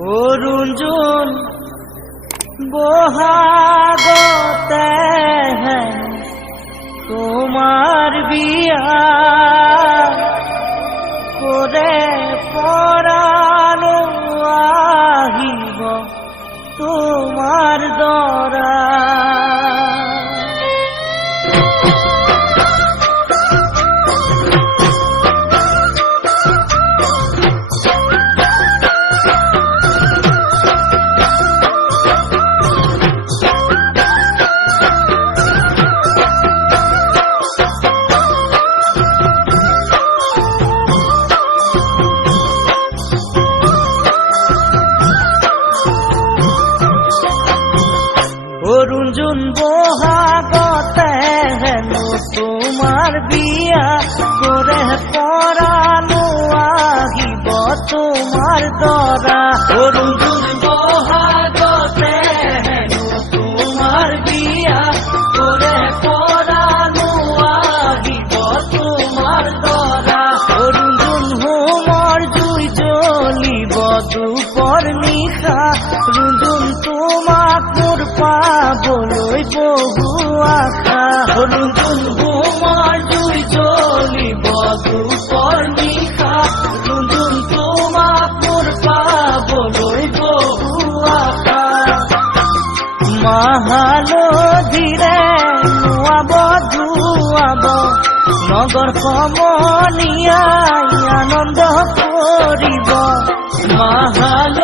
অরুণ বহাগতে তোমার বিয়া করে পরানো আহিব তোমার দরা। অরুণ বহাগতে হেন তোমার বিয়া করে পরানো আহিব তোমার দরা। অরুণ বহাগতে হেন তোমার বিয়া করে পরানো আহিব তোমার দরা। অরুণ হোমর জুই জ্বলিব দুপর নিশা রুঞ্জুন তোমাক মোর পাবলৈ বহু আশা। রুঞ্জুন হোমর জুই জ্বলিব দুপর নিশা রুঞ্জুন তোমাক মোর পাবলৈ বহু আশা। মাহালধিৰে নোৱাব ধুৱাব নগৰ সমনীয়াই আনন্দ কৰিব। মাহাল